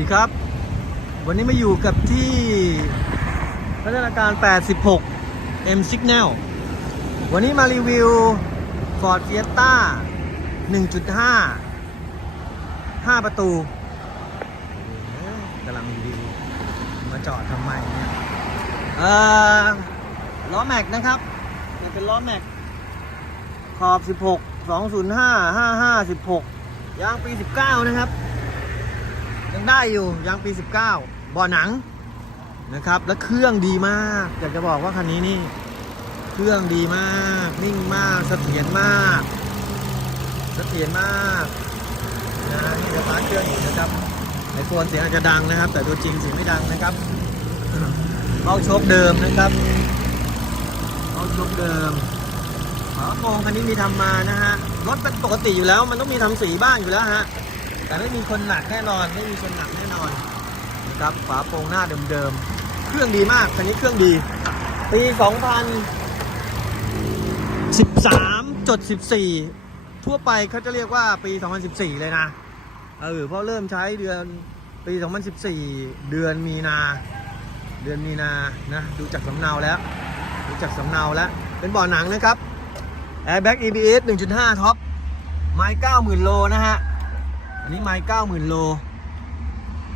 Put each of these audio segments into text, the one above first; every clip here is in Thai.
ดีครับ วันนี้มาอยู่กับที่พัฒนาการ 86 M Signal วันนี้มารีวิว Ford Fiesta 1.5 5 ประตูกำลังรีวิวมาจอดทำไมเนี่ยเอ่อล้อแม็กนะครับ มันเป็นล้อแม็กขอบ 16 205 55 16 ยางปี 19 นะครับ ยังได้อยู่ยางปี 19 บ่อหนังนะครับ แล้วเครื่องดีมากอยากจะบอกว่าคันนี้นี่ เครื่องดีมาก นิ่งมากเสถียรมากเสถียรมากนะนี่จะฟ้าเครื่องอยู่นะครับในโฟนเสียงอาจจะดังนะครับ แต่ตัวจริงเสียงไม่ดังนะครับเบ้าโชคเดิมนะครับเบ้าโชคเดิมฝากระโปรงคันนี้มีทำมานะฮะรถเป็นปกติอยู่แล้ว มันต้องมีทำสีบ้างอยู่แล้วฮะ แต่ไม่มีคนหนักแน่นอนไม่มีคนหนักแน่นอนนะครับฝาโปร่งหน้าเดิมๆเครื่องดีมากคันนี้เครื่องดีปี2013จด14 ทั่วไปเขาจะเรียกว่าปี 2014 เลยนะเออเพราะเริ่มใช้เดือนปี 2014 เดือนมีนา เดือนมีนานะดูจากสำเนาแล้วดูจากสำเนาแล้ว เป็นบ่อหนังนะครับ Airbag EBS 1.5 ท็อปไม้ 90,000 โลนะฮะ อันนี้ไม้เก้าหมื่นโล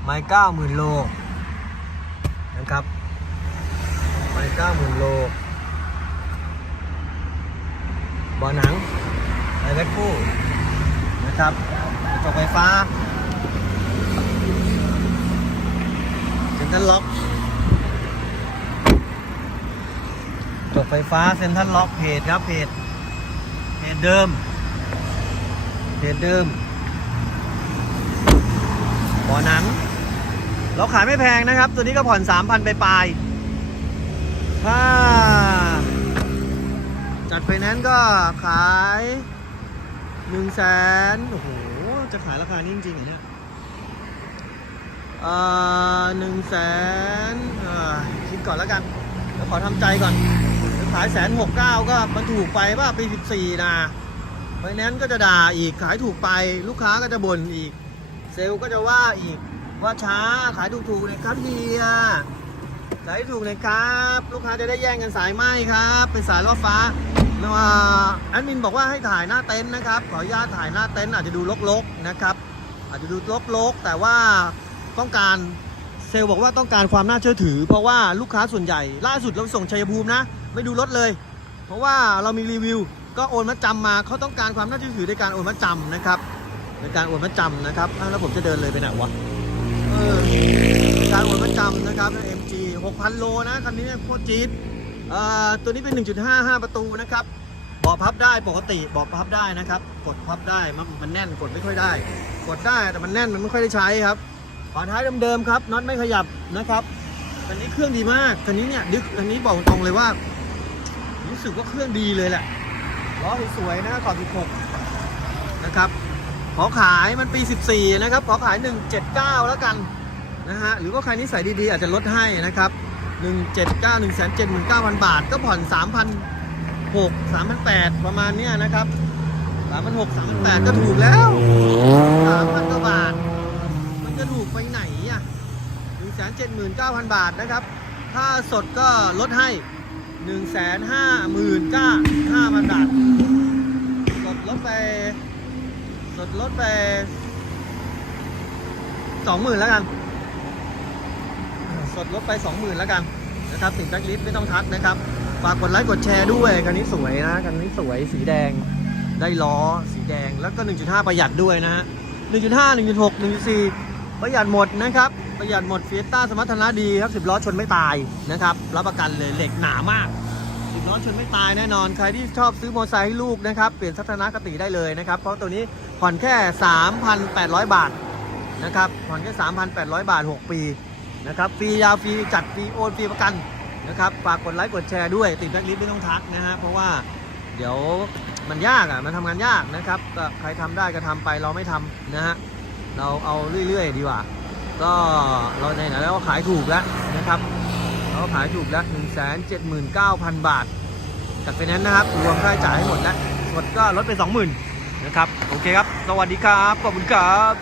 ไม้เก้าหมื่นโลนะครับ ไม้เก้าหมื่นโลบ่อหนังไอแบ็คคู่นะครับกระจกไฟฟ้าเซ็นทรัลล็อกกระจกไฟฟ้าเซ็นทรัลล็อกเพจครับเพจเพจเดิมเพจเดิม บ่อหนัง เราขายไม่แพงนะครับ ตัวนี้ก็ผ่อน 3,000 ไปปลายถ้า จัดไฟแนนซ์ก็ขาย1นึ่งแสนโอ้โห จะขายราคานี้จริงๆเหรอเนี่ยเอ่อหนึ่งแสนคิดก่อนแล้วกันเดี๋ยวขอทำใจก่อนขายแสนหกเก้าก็มันถูกไปป่ะปี14นะไฟแนนซ์ก็จะด่าอีกขายถูกไปลูกค้าก็จะบ่นอีก เซลก็จะว่าอีกว่าช้าขายถูกๆเลยครับเฮียขายถูกเลยครับ ลูกค้าจะได้แย่งกันสายไหมครับ เป็นสายล่อฟ้าแล้วอ่าแอดมินบอกว่าให้ถ่ายหน้าเต็นท์นะครับ ขออนุญาตถ่ายหน้าเต็นท์อาจจะดูรกๆนะครับ อาจจะดูรกๆแต่ว่าต้องการเซลบอกว่าต้องการความน่าเชื่อถือ เพราะว่าลูกค้าส่วนใหญ่ ล่าสุดเราส่งชัยภูมินะ ไม่ดูรถเลย เพราะว่าเรามีรีวิว ก็โอนมาจำมาเขาต้องการความน่าเชื่อถือในการโอนมาจำนะครับ ในการโอนมาจำนะครับแล้วผมจะเดินเลยไปไหนวะเออการโอนมาจำนะครับ MG 6,000 โลนะคันนี้เนี่ยโคตรจี๊ดอ่อตัวนี้เป็น 1.55 ประตูนะครับบาะพับได้ปกติบาะพับได้นะครับ กดพับได้มันมันแน่นกดไม่ค่อยได้ กดได้แต่มันแน่นมันไม่ค่อยได้ใช้ครับฝาท้ายเดิมๆครับน็อตไม่ขยับนะครับคันนี้เครื่องดีมากคันนี้เนี่ยดึกคันนี้บอกตรงเลยว่า รู้สึกว่าเครื่องดีเลยแหละล้อสวยๆนะขอบ16นะครับ ขอขายมันปี 14 นะครับ ขอขาย 179 แล้วกันนะฮะ หรือว่าใครนิสัยดีๆ อาจจะลดให้นะครับ 179 179,000 บาท ก็ผ่อน 3,600 3,800 ประมาณเนี้ยนะครับ3,600 3,800 ก็ถูกแล้ว 3,000กว่าบาท มันจะถูกไปไหนอะ179,000 บาทนะครับ ถ้าสดก็ลดให้ 1,599,000 บาท สดลดไป ลดไปสองหมื่นแล้วกัน สดลดไปสองหมื่นแล้วกันนะครับสิ่งแบ็คลิสไม่ต้องทักนะครับฝากกดไลค์กดแชร์ด้วยคันนี้สวยนะคันนี้สวยสีแดงได้ล้อสีแดงแล้วก็ 1.5 ประหยัดด้วยนะฮะ 1.5 1.6 1.4 ประหยัดหมดนะครับ ประหยัดหมดเฟียต้าสมรรถนะดีครับ 10 ล้อชนไม่ตายนะครับ รับประกันเลยเหล็กหนามาก สิบล้อชนไม่ตายแน่นอน ใครที่ชอบซื้อมอเตอร์ไซค์ให้ลูกนะครับ เปลี่ยนทัศนคติได้เลยนะครับ เพราะตัวนี้ผ่อนแค่ 3,800 บาทนะครับ ผ่อนแค่ 3,800 บาท 6 ปีนะครับ ฟรียาวฟรีจัดฟรีโอนฟรีประกันนะครับ ฝากกดไลค์กดแชร์ด้วย ติดแบ็คลิสต์ไม่ต้องทักนะฮะ เพราะว่าเดี๋ยวมันยากอะ มันทำงานยากนะครับก็ใครทำได้ก็ทำไปเราไม่ทำนะฮะ เราเอาเรื่อยๆ ดีกว่า ก็เราในไหนแล้วก็ขายถูกแล้วนะครับ เราขายถูกแล้ว1 7 9 0 0 0บาท จากไฟแนนซ์นะครับ รวมค่าใช้จ่ายให้หมดแล้วหมดก็ลดไป20,000นะครับ โอเคครับ สวัสดีครับ ขอบคุณครับ